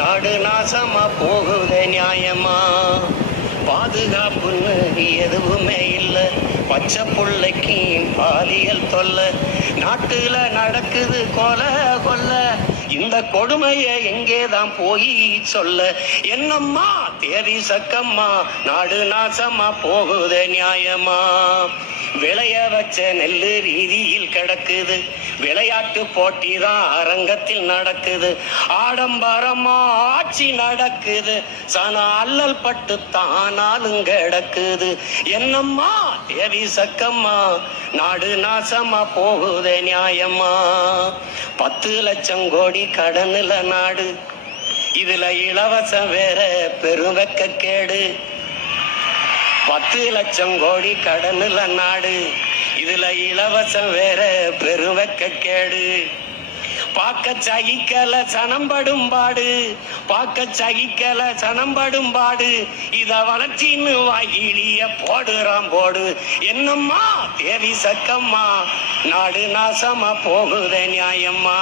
நாடு நாசமா போகுதே நியாயமா? பாதுகாப்புன்னு எதுவுமே இல்லை, பச்சை புள்ளைக்கு பாலியல் தொல்லை. நாட்டுல நடக்குது கொலை கொல்ல, இந்த கொடுமையை எங்கேதான் போய் சொல்ல? என்னம்மா தேவி சக்கம்மா, நாடு நாசமா போகுதே நியாயமா? விளைய வச்ச நெல்லு ரீதியில் கிடக்குது, விளையாட்டு போட்டி தான் அரங்கத்தில் நடக்குது. ஆடம்பரமா ஆட்சி நடக்குது, சன அல்லல் பட்டு தானாலும் கிடக்குது. என்னம்மா தேவி சக்கம்மா, நாடு நாசமா போகுதே நியாயமா? 10 லட்சம் கோடி கடனுல நாடு, இதுல இலவசம் வேற பெருவெக்க கேடு. 10 லட்சம் கோடி கடனுல நாடு, இதுல இலவசம் வேற பெருவெக்க கேடு. பார்க்க சகிக்கல சனம்படும் பாடு, பார்க்க சகிக்கல சனம்படும் பாடு. இத வளர்ச்சின்னு வாயிலிய போடுறான் போடு. என்னம்மா தேவி சக்கம்மா, நாடு நாசமா போகுதே நியாயம்மா?